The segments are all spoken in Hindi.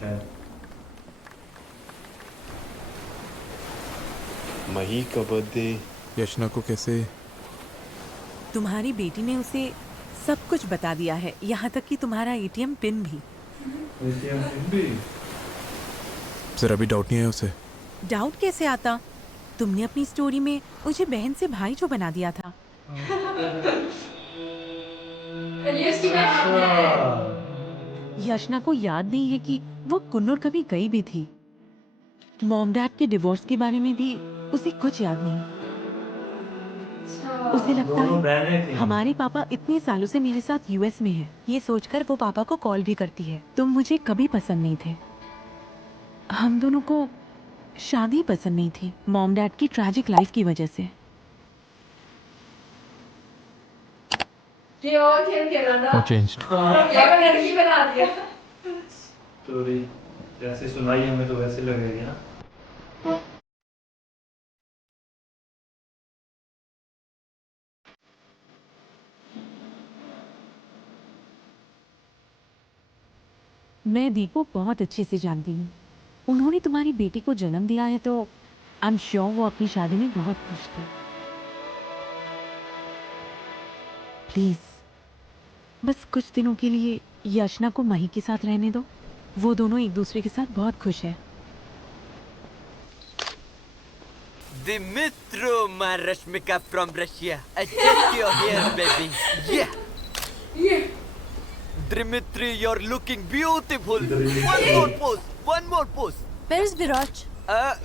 शायद। मही का बर्थडे। यशना को कैसे? तुम्हारी बेटी ने उसे सब कुछ बता दिया है, यहाँ तक कि तुम्हारा एटीएम पिन भी। एटीएम पिन भी? जरा भी डाउट नहीं है उसे? डाउट कैसे आता? तुमने अपनी स्टोरी में मुझे बहन से भाई जो बना दिया था। यशना को याद नहीं है कि वो कुन्नूर कभी गई भी थी। मॉम डैड के डिवोर्स के बारे में भी उसे कुछ याद नहीं। उसे लगता है हमारे पापा इतने सालों से मेरे साथ यूएस में हैं। ये सोचकर वो पापा को कॉल भी करती है। तुम मुझे कभी पसंद नहीं थे। हम दोनों को शादी पसंद नहीं थी, मॉम डैड की ट्रैजिक लाइफ की वजह से। वो चेंज्ड। स्टोरी जैसे सुनाई हमें तो वैसे लगेगी ना। मैं दी को बहुत अच्छे से जानती हूँ। उन्होंने तुम्हारी बेटी को जन्म दिया है तो आई एम श्योर वो अपनी शादी में बहुत खुश थी। प्लीज बस कुछ दिनों के लिए यशना को मही के साथ रहने दो। वो दोनों एक दूसरे के साथ बहुत खुश है। Dimitro, my Rashmika from Russia. Adjust your hair, baby. Yeah. Dimitri, you're looking beautiful. One more pose. One more pose. Where's Viraj?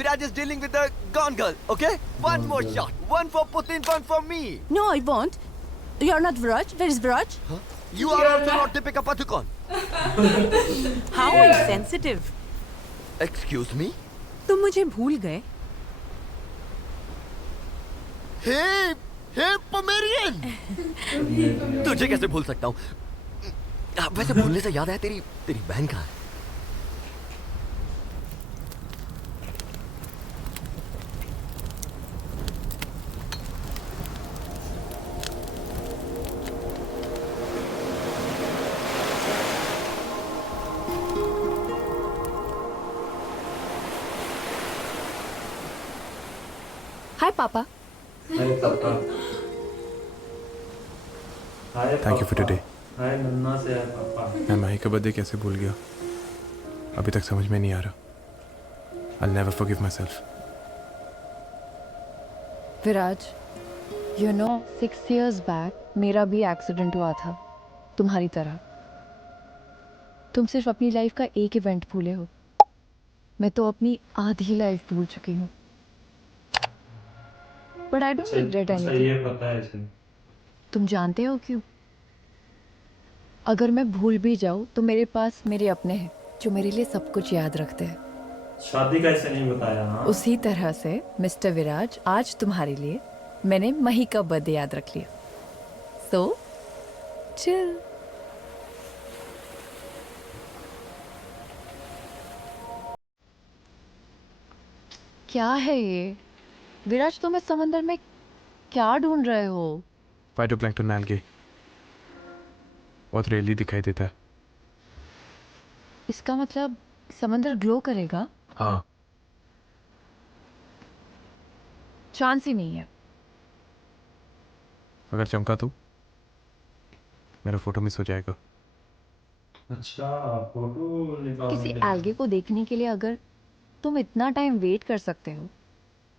Viraj is dealing with the gone girl. Okay. One more shot. One for Putin, one for me. No, I won't. You're not Viraj. Where is Viraj? Huh? You are also not Deepika Padukone. How insensitive. Excuse me. तुम मुझे भूल गए? Hey, hey, Pomerian. तुझे कैसे भूल सकता हूँ? वैसे भूलने से याद है, तेरी बहन कहाँ है? Hi, Papa. हाय पापा। हाय Thank you for today. हाय नन्ना से है पापा। मैं मही का बर्थडे कैसे भूल गया? अभी तक समझ में नहीं आ रहा। I'll never forgive myself. Viraj, you know 6 years back मेरा भी एक्सीडेंट हुआ था तुम्हारी तरह। तुम सिर्फ अपनी लाइफ का एक इवेंट भूले हो, मैं तो अपनी आधी लाइफ भूल चुकी हूँ। But I don't regret anything. ये पता है इसे। तुम जानते हो क्यों? अगर मैं भूल भी जाऊँ तो मेरे पास मेरे अपने हैं जो मेरे लिए सब कुछ याद रखते हैं। शादी का ऐसे नहीं बताया ना। उसी तरह से मिस्टर विराज, आज तुम्हारे लिए मैंने मही का बर्थडे याद रख लिया। So chill. क्या है ये विराज? तुम इस समंदर में क्या ढूंढ रहे हो? फाइटोप्लैंक्टन एल्गे बहुत रेयरली दिखाई देता है। इसका मतलब समंदर ग्लो करेगा? हाँ। चांस ही नहीं है। अगर चमका तो मेरा फोटो मिस हो जाएगा। अच्छा, फोटो निकालने किसी के लिए। एल्गे को देखने के लिए अगर तुम इतना टाइम वेट कर सकते हो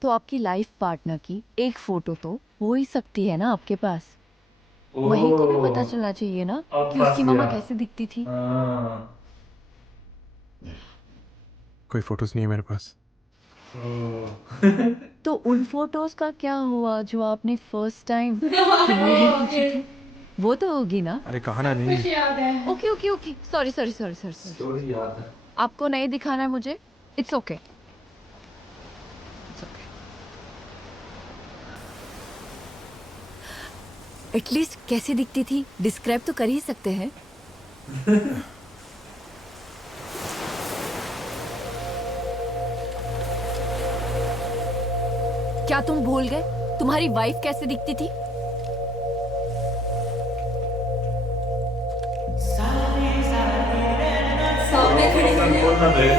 तो आपकी लाइफ पार्टनर की एक फोटो तो हो ही सकती है ना आपके पास। वही को भी पता चलना चाहिए ना अब कि फंस उसकी मामा गया। कैसे दिखती थी। हाँ। कोई फोटोज नहीं है मेरे पास। तो उन फोटोज का क्या हुआ जो आपने फर्स्ट टाइम खींची थी? वो तो होगी ना। अरे कहा ना नहीं। Okay okay okay, sorry sorry sorry sorry. Story याद है। आपको नहीं दिखाना है मुझे, इट्स ओके। एटलीस्ट कैसी दिखती थी डिस्क्राइब तो कर ही सकते हैं। क्या तुम भूल गए तुम्हारी वाइफ कैसे दिखती थी? बोल करना पड़ेगा।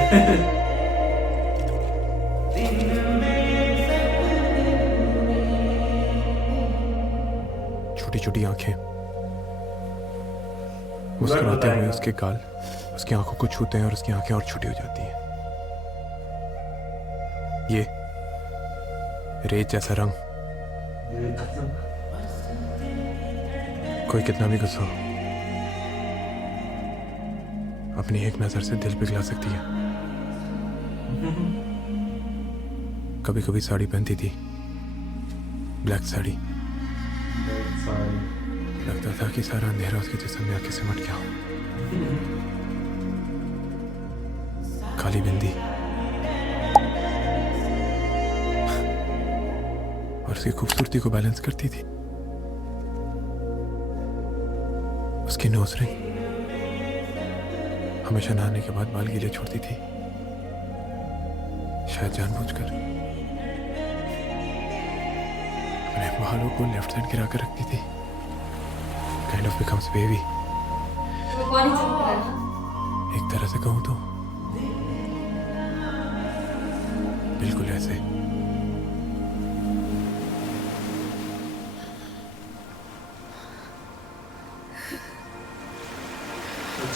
छोटी छोटी आंखें, मुस्कुराते हुए उसके गाल उसकी आंखों को छूते हैं और उसकी आंखें और छोटी हो जाती हैं। ये रेत जैसा रंग, कोई कितना भी गुस्सा हो, अपनी एक नजर से दिल पिघला सकती है। कभी कभी साड़ी पहनती थी, ब्लैक साड़ी। लगता था कि सारा अंधेरा उसके जिस्म में आके सिमट गया हो। काली बिंदी और उसकी खूबसूरती को बैलेंस करती थी उसकी नोज रिंग। हमेशा नहाने के बाद बाल गीले छोड़ती थी, शायद जानबूझकर। अपने बालों को लेफ्ट साइड गिरा कर रखती थी। Kind of becomes baby. एक तरह से कहूं तो बिल्कुल ऐसे।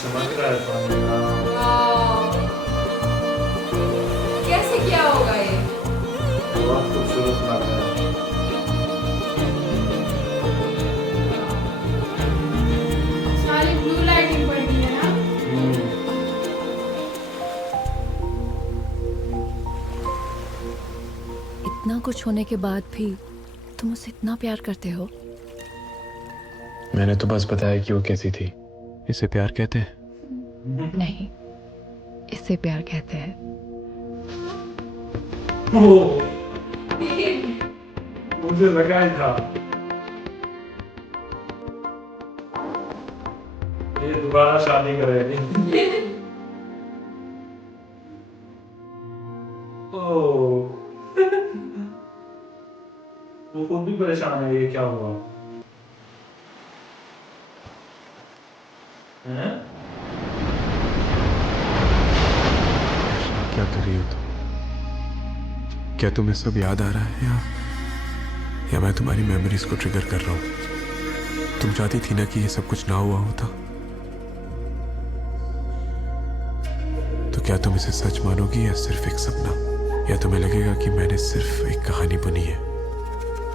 चमक रहा है पानी। कैसे क्या होगा ये? बहुत खूबसूरत लग रहा है। सारी ब्लू लाइटिंग पड़ गई है ना? इतना कुछ होने के बाद भी तुम उससे इतना प्यार करते हो? मैंने तो बस बताया कि वो कैसी थी। इसे प्यार कहते हैं? नहीं, इसे प्यार कहते हैं। मुझे लगा ही था ये दोबारा शादी करेगी। ओह, वो खुद भी परेशान है, ये क्या हुआ? हैं? क्या कर रही हो तुम? क्या तुम्हें सब याद आ रहा है या मैं तुम्हारी मेमोरीज को ट्रिगर कर रहा हूं? तुम चाहती थी ना कि ये सब कुछ ना हुआ होता, तो क्या तुम इसे सच मानोगी या सिर्फ एक सपना? या तुम्हें लगेगा कि मैंने सिर्फ एक कहानी बुनी है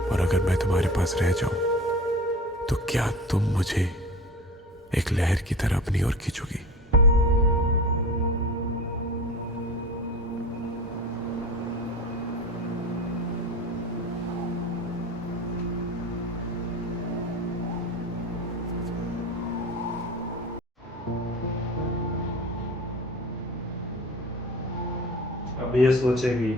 और अगर मैं तुम्हारे पास रह जाऊं तो क्या तुम मुझे एक लहर की तरह अपनी ओर खींचोगी? अब ये सोचेगी।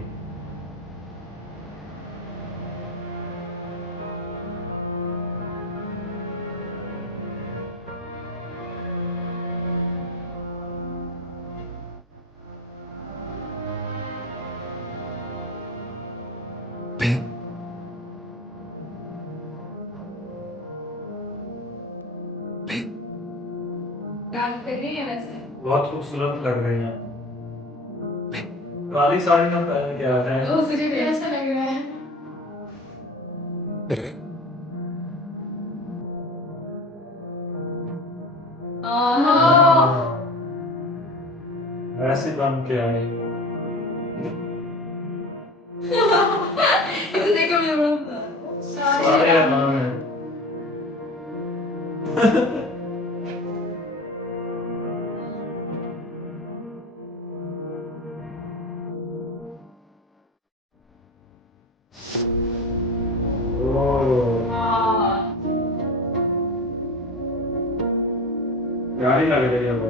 डांस कर रही है वैसे। बहुत खूबसूरत लग रही है। काली साड़ी ना पहन के आ रहे हैं। ओ, मुझे भी ऐसा लग रहा है। ऐसे बन के आए। इसे देखो मेरे बड़ा सारे नाम है। प्यारी लग रही है वो।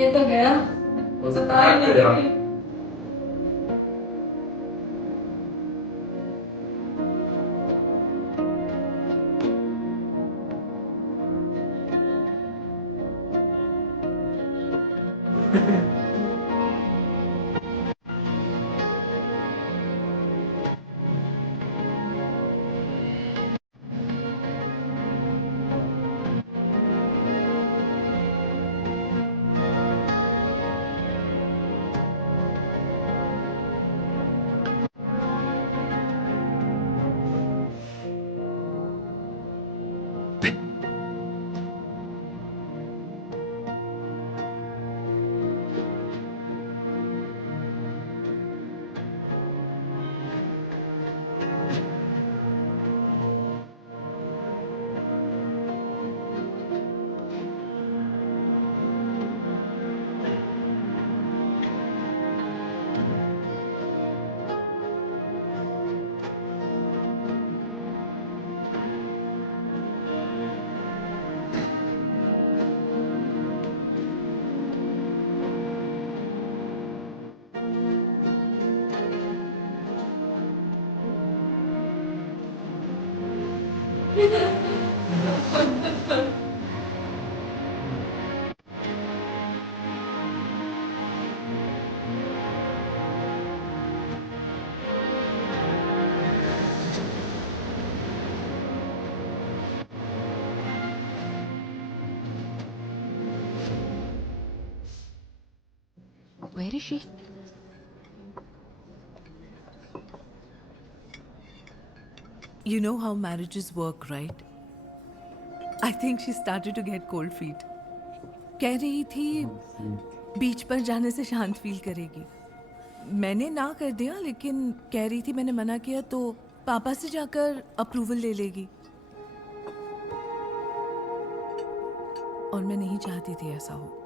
ये तो गया। वो सता ही नहीं गया। रही। Where is she? You know how marriages work, right? I think she started to get cold feet. कह रही थी बीच पर जाने से शांत फील करेगी. मैंने ना कर दिया, लेकिन कह रही थी मैंने मना किया तो पापा से जाकर अप्रूवल ले लेगी. और मैं नहीं चाहती थी ऐसा हो.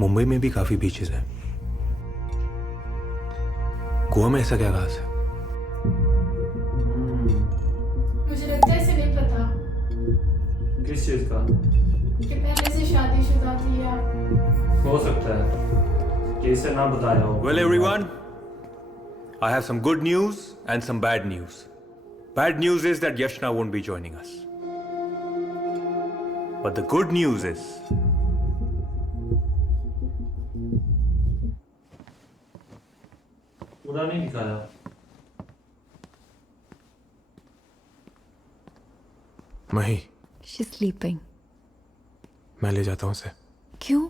मुंबई में भी काफी बीचेस हैं. गोवा में ऐसा क्या खास है? मुझे लगता है इसे नहीं पता किस चीज का? कि पहले से शादीशुदा थी या हो सकता है कि इसे ना बताया हो. Well, everyone, I have some good news and some bad news. Bad news is that Yashna won't be joining us. But the good news is पूरा नहीं दिखाया. मही, शी स्लीपिंग. मैं ले जाता हूँ उसे. क्यों?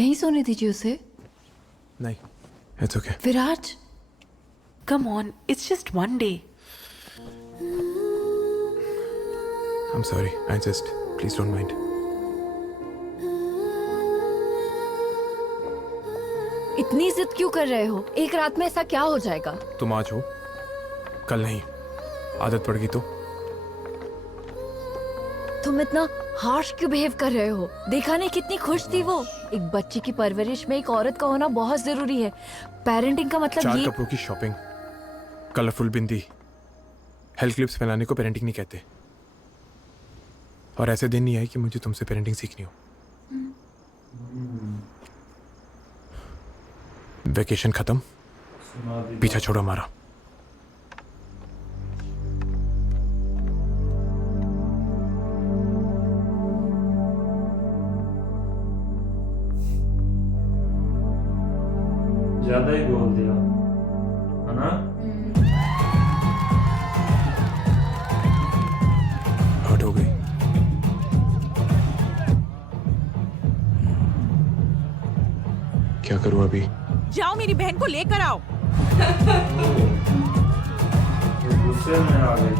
यहीं सोने दीजिए उसे. नहीं, it's okay. Viraj, Come on, it's just one day. I'm sorry. Please don't mind. इतनी जिद क्यों कर रहे हो? एक रात में ऐसा क्या हो जाएगा? तुम आज हो, कल नहीं. आदत पड़ गई तो. तुम इतना हार्श क्यों बिहेव कर रहे हो? देखा नहीं कितनी खुश थी वो. एक बच्चे की परवरिश में एक औरत का होना बहुत जरूरी है. पेरेंटिंग का मतलब 4 ये. कपड़ों की शॉपिंग, कलरफुल बिंदी, हेल्थ क्लिप्स फैलाने को पेरेंटिंग नहीं कहते. और ऐसे दिन नहीं आए कि मुझे तुमसे पेरेंटिंग सीखनी हो. वेकेशन खत्म, सुना दी पीछा छोड़ो हमारा. ज्यादा ही बोल दिया है ना. हर्ट हो गई. क्या करूं अभी? जाओ मेरी बहन को लेकर आओ. वो गुस्से में आ गई.